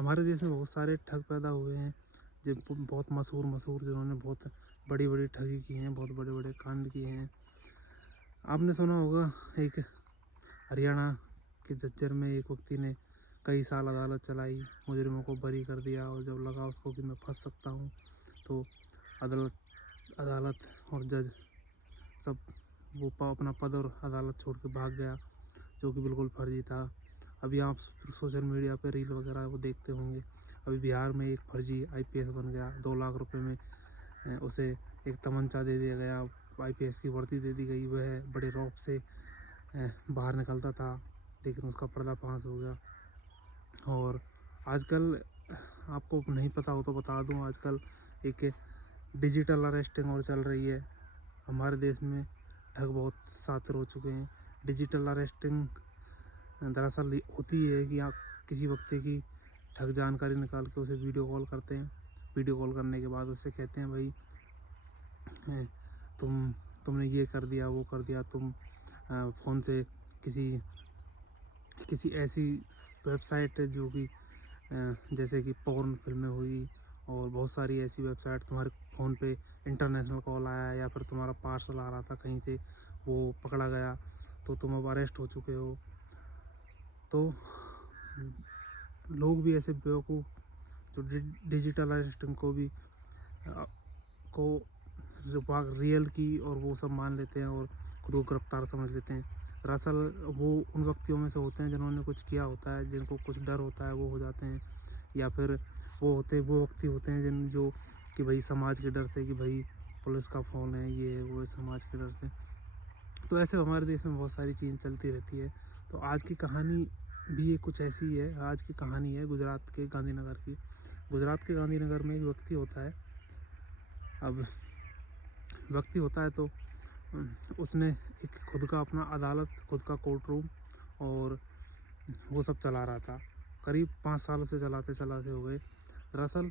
हमारे देश में बहुत सारे ठग पैदा हुए हैं, जो बहुत मशहूर जिन्होंने बहुत बड़ी बड़ी ठगी की हैं, बहुत बड़े बड़े कांड किए हैं। आपने सुना होगा, एक हरियाणा के झज्जर में एक व्यक्ति ने कई साल अदालत चलाई, मुजरिमों को बरी कर दिया, और जब लगा उसको कि मैं फंस सकता हूँ तो अदालत अदालत और जज सब अपना पद और अदालत छोड़ के भाग गया, जो कि बिल्कुल फर्जी था। अभी आप सोशल मीडिया पे रील वगैरह वो देखते होंगे। अभी बिहार में एक फर्जी आईपीएस बन गया, 2 लाख रुपए में उसे एक तमंचा दे दिया गया, आईपीएस की वर्दी दे दी गई। वह बड़े रौब से बाहर निकलता था, लेकिन उसका पर्दाफाश हो गया। और आजकल आपको नहीं पता हो तो बता दूं, आजकल एक डिजिटल अरेस्टिंग और चल रही है। हमारे देश में ठग बहुत सातिर हो चुके हैं। डिजिटल अरेस्टिंग दरअसल होती है कि आप किसी व्यक्ति की ठग जानकारी निकाल के उसे वीडियो कॉल करते हैं। वीडियो कॉल करने के बाद उससे कहते हैं, भाई तुमने ये कर दिया, वो कर दिया, तुम फ़ोन से किसी किसी ऐसी वेबसाइट जो कि जैसे कि पोर्न फिल्में हुई, और बहुत सारी ऐसी वेबसाइट, तुम्हारे फ़ोन पे इंटरनेशनल कॉल आया, या फिर तुम्हारा पार्सल आ रहा था कहीं से, वो पकड़ा गया तो तुम अब अरेस्ट हो चुके हो। तो लोग भी ऐसे बेवकूफ़ जो डिजिटल अरेस्टिंग को भी को रियल की और वो सब मान लेते हैं और खुद को गिरफ्तार समझ लेते हैं। दरअसल वो उन व्यक्तियों में से होते हैं जिन्होंने कुछ किया होता है, जिनको कुछ डर होता है, वो हो जाते हैं। या फिर वो व्यक्ति होते हैं जो कि भाई समाज के डर से, कि भाई पुलिस का फ़ोन है, ये है, वो है, समाज के डर से। तो ऐसे हमारे देश में बहुत सारी चीज़ें चलती रहती है। तो आज की कहानी भी कुछ ऐसी ही है। आज की कहानी है गुजरात के गांधीनगर की। गुजरात के गांधीनगर में एक व्यक्ति होता है। अब व्यक्ति होता है तो उसने एक खुद का अपना अदालत, खुद का कोर्ट रूम और वो सब चला रहा था। करीब 5 सालों से चलाते चलाते हो गए। दरअसल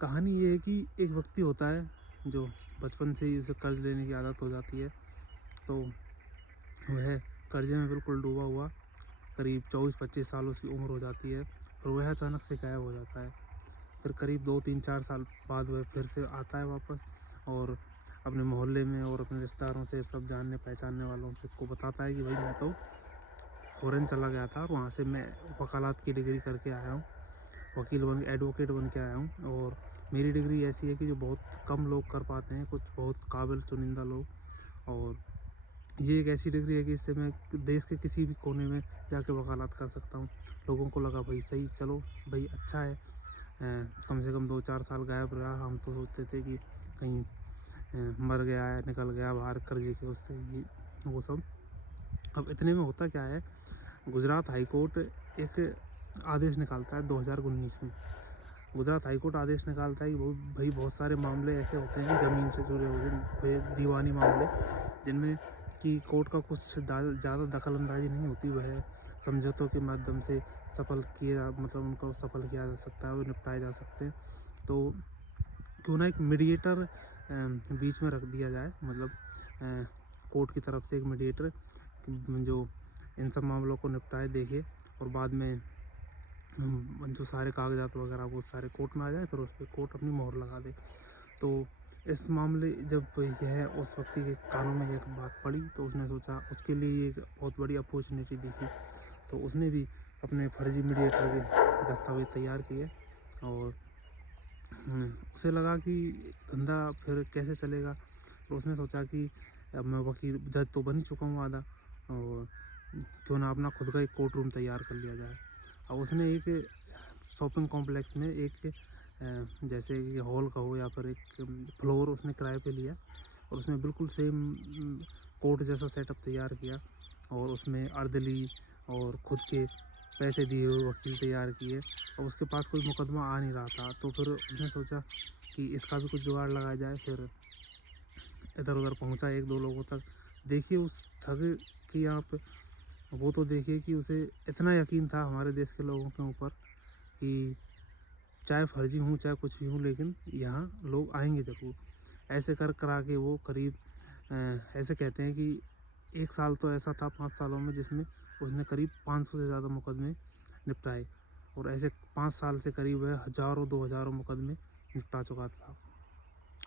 कहानी ये है कि एक व्यक्ति होता है जो बचपन से ही उसे कर्ज लेने की आदत हो जाती है। तो वह कर्जे में बिल्कुल डूबा हुआ, करीब 24-25 साल उसकी उम्र हो जाती है, और वह अचानक से गायब हो जाता है। फिर करीब 2-3-4 साल बाद वह फिर से आता है वापस, और अपने मोहल्ले में और अपने रिश्तेदारों से, सब जानने पहचानने वालों से को बताता है कि भाई मैं तो फ़ॉरेन चला गया था, और वहाँ से मैं वकालत की डिग्री करके आया हूँ, एडवोकेट बन के आया हूँ। और मेरी डिग्री ऐसी है कि जो बहुत कम लोग कर पाते हैं, कुछ बहुत काबिल चुनिंदा लोग। और ये एक ऐसी डिग्री है कि इससे मैं देश के किसी भी कोने में जाके वकालत कर सकता हूँ। लोगों को लगा भाई सही, चलो भाई अच्छा है, कम से कम 2-4 साल गायब रहा। हम तो सोचते थे कि कहीं मर गया है, निकल गया बाहर कर्जे के उससे, ये वो सब। अब इतने में होता क्या है, गुजरात हाई कोर्ट एक आदेश निकालता है 2019 में। गुजरात हाई कोर्ट आदेश निकालता है कि भाई बहुत सारे मामले ऐसे होते हैं ज़मीन से जुड़े हुए दीवानी मामले, जिनमें कि कोर्ट का कुछ ज़्यादा दखल अंदाजी नहीं होती। वह समझौतों के माध्यम से मतलब उनको सफल किया जा सकता है, वो निपटाए जा सकते हैं। तो क्यों ना एक मीडिएटर बीच में रख दिया जाए, मतलब कोर्ट की तरफ से एक मीडिएटर जो इन सब मामलों को निपटाए, देखे, और बाद में जो सारे कागजात वगैरह वो सारे कोर्ट में आ जाए, फिर उस पर कोर्ट अपनी मोहर लगा दे। तो इस मामले जब यह उस व्यक्ति के कानों में एक बात पड़ी, तो उसने सोचा, उसके लिए एक बहुत बड़ी अपॉर्चुनिटी दिखी। तो उसने भी अपने फर्जी मीडिएटर के दस्तावेज तैयार किए, और उसे लगा कि धंधा फिर कैसे चलेगा। तो उसने सोचा कि अब मैं वकील जज तो बन ही चुका हूँ आधा, और क्यों ना अपना खुद का एक कोर्ट रूम तैयार कर लिया जाए। अब उसने एक शॉपिंग कॉम्प्लेक्स में एक जैसे कि हॉल का हो या फिर एक फ्लोर उसने किराए पे लिया, और उसमें बिल्कुल सेम कोर्ट जैसा सेटअप तैयार किया, और उसमें अर्दली और खुद के पैसे दिए हुए वकील तैयार किए। और उसके पास कोई मुकदमा आ नहीं रहा था, तो फिर उसने सोचा कि इसका भी कुछ जुगाड़ लगाया जाए। फिर इधर उधर पहुंचा 1-2 लोगों तक। देखिए उस ठग की आप वो तो देखिए कि उसे इतना यकीन था हमारे देश के लोगों के ऊपर कि चाहे फर्जी हूँ, चाहे कुछ भी हूँ, लेकिन यहाँ लोग आएंगे ज़रूर। ऐसे कर करा के वो करीब ऐसे कहते हैं कि 1 साल तो ऐसा था 5 सालों में, जिसमें उसने करीब 500 से ज़्यादा मुकदमे निपटाए। और ऐसे 5 साल से करीब है हज़ारों 2000 मुकदमे निपटा चुका था,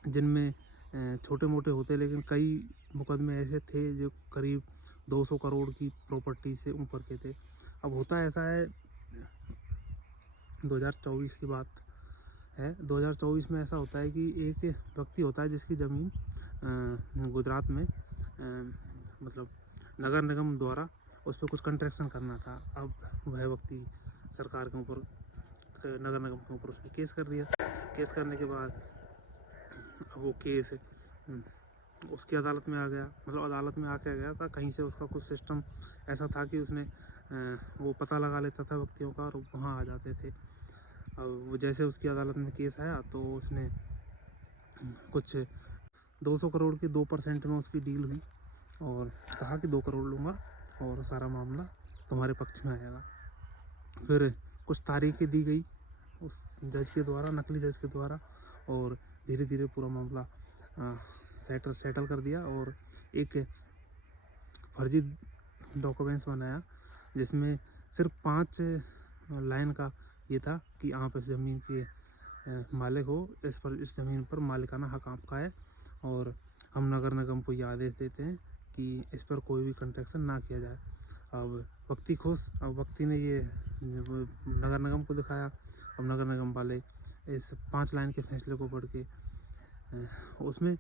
जिनमें छोटे मोटे होते लेकिन कई मुकदमे ऐसे थे जो करीब 200 करोड़ की प्रॉपर्टी से ऊपर के थे। अब होता ऐसा है, 2024 की बात है, 2024 में ऐसा होता है कि एक व्यक्ति होता है जिसकी ज़मीन गुजरात में मतलब नगर निगम द्वारा उस पर कुछ कंस्ट्रक्शन करना था। अब वह व्यक्ति सरकार के ऊपर, नगर निगम के ऊपर उस पर केस कर दिया। केस करने के बाद अब वो केस उसकी अदालत में आ गया, मतलब अदालत में आके गया था, कहीं से उसका कुछ सिस्टम ऐसा था कि उसने वो पता लगा लेता था व्यक्तियों का और वहाँ आ जाते थे। अब वो जैसे उसकी अदालत में केस आया तो उसने कुछ 200 करोड़ की 2% में उसकी डील हुई और कहा कि 2 करोड़ लूँगा और सारा मामला तुम्हारे पक्ष में आएगा। फिर कुछ तारीखें दी गई उस जज के द्वारा, नकली जज के द्वारा, और धीरे धीरे पूरा मामला सेटल कर दिया और एक फर्जी डॉक्यूमेंट्स बनाया जिसमें सिर्फ 5 लाइन का ये था कि आप इस ज़मीन के मालिक हो, इस ज़मीन पर मालिकाना हक आपका है और हम नगर निगम को ये आदेश देते हैं कि इस पर कोई भी कंस्ट्रक्शन ना किया जाए। अब व्यक्ति खुश, अब व्यक्ति ने ये नगर निगम को दिखाया। अब नगर निगम वाले इस 5 लाइन के फैसले को पढ़ के उसमें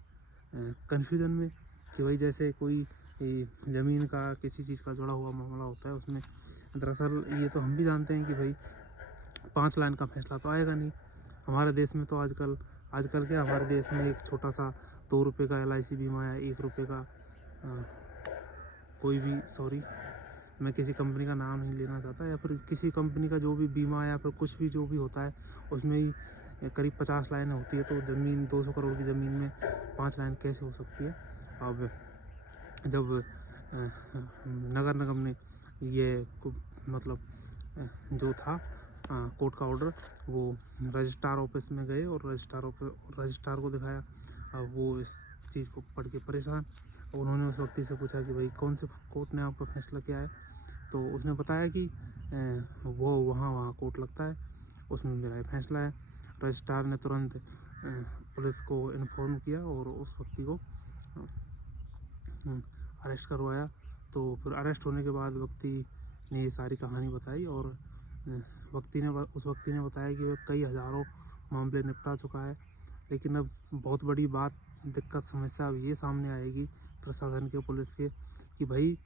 कन्फ्यूज़न में कि भाई जैसे कोई ज़मीन का किसी चीज़ का जुड़ा हुआ मामला होता है, उसमें दरअसल ये तो हम भी जानते हैं कि भाई 5 लाइन का फैसला तो आएगा नहीं। हमारे देश में तो आजकल के हमारे देश में एक छोटा सा 2 रुपये का LIC बीमा या 1 रुपये का कोई भी, सॉरी मैं किसी कंपनी का नाम नहीं लेना चाहता, या फिर किसी कंपनी का जो भी बीमा या फिर कुछ भी जो भी होता है उसमें ही करीब 50 लाइनें होती है। तो ज़मीन 200 करोड़ की ज़मीन में 5 लाइन कैसे हो सकती है। अब जब नगर निगम ने ये मतलब जो था कोर्ट का ऑर्डर, वो रजिस्ट्रार ऑफिस में गए और रजिस्ट्रार को दिखाया। अब वो इस चीज़ को पढ़ के परेशान, उन्होंने उस व्यक्ति से पूछा कि भाई कौन से कोर्ट ने आपका फैसला किया है, तो उसने बताया कि वो वहाँ कोर्ट लगता है, उसमें मेरा ये फैसला है। रजिस्ट्रार ने तुरंत पुलिस को इन्फॉर्म किया और उस व्यक्ति को अरेस्ट करवाया। तो फिर अरेस्ट होने के बाद व्यक्ति ने ये सारी कहानी बताई और उस व्यक्ति ने बताया कि वह कई हज़ारों मामले निपटा चुका है। लेकिन अब बहुत बड़ी बात, दिक्कत, समस्या अब ये सामने आएगी प्रशासन के, पुलिस के, कि भाई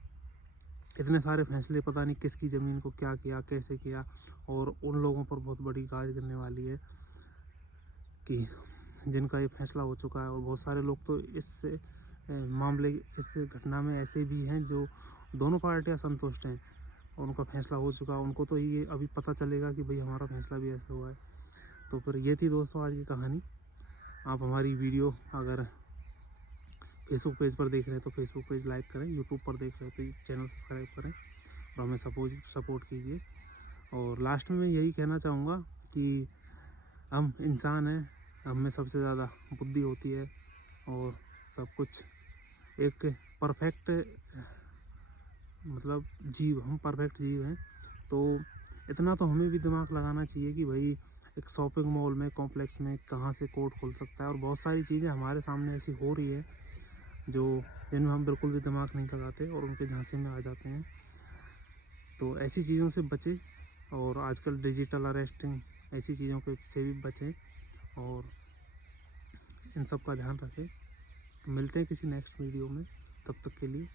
इतने सारे फैसले, पता नहीं किसकी ज़मीन को क्या किया, कैसे किया, और उन लोगों पर बहुत बड़ी गाज गिरने वाली है कि जिनका ये फैसला हो चुका है। और बहुत सारे लोग तो इस घटना में ऐसे भी हैं जो दोनों पार्टियां संतुष्ट हैं और उनका फैसला हो चुका है, उनको तो ये अभी पता चलेगा कि भाई हमारा फैसला भी ऐसे हुआ है। तो फिर ये थी दोस्तों आज की कहानी। आप हमारी वीडियो अगर फेसबुक पेज पर देख रहे हैं तो फेसबुक पेज लाइक करें, यूट्यूब पर देख रहे हैं तो चैनल सब्सक्राइब करें और हमें सपोर्ट कीजिए। और लास्ट में मैं यही कहना चाहूँगा कि हम इंसान हैं, हम में सबसे ज़्यादा बुद्धि होती है और सब कुछ एक परफेक्ट, मतलब हम परफेक्ट जीव हैं। तो इतना तो हमें भी दिमाग लगाना चाहिए कि भाई एक शॉपिंग मॉल में, कॉम्प्लेक्स में कहाँ से कोर्ट खुल सकता है, और बहुत सारी चीज़ें हमारे सामने ऐसी हो रही है जिनमें हम बिल्कुल भी दिमाग नहीं लगाते और उनके झांसे में आ जाते हैं। तो ऐसी चीज़ों से बचें और आजकल डिजिटल अरेस्टिंग, ऐसी चीज़ों से भी बचें और इन सब का ध्यान रखें। तो मिलते हैं किसी नेक्स्ट वीडियो में, तब तक के लिए।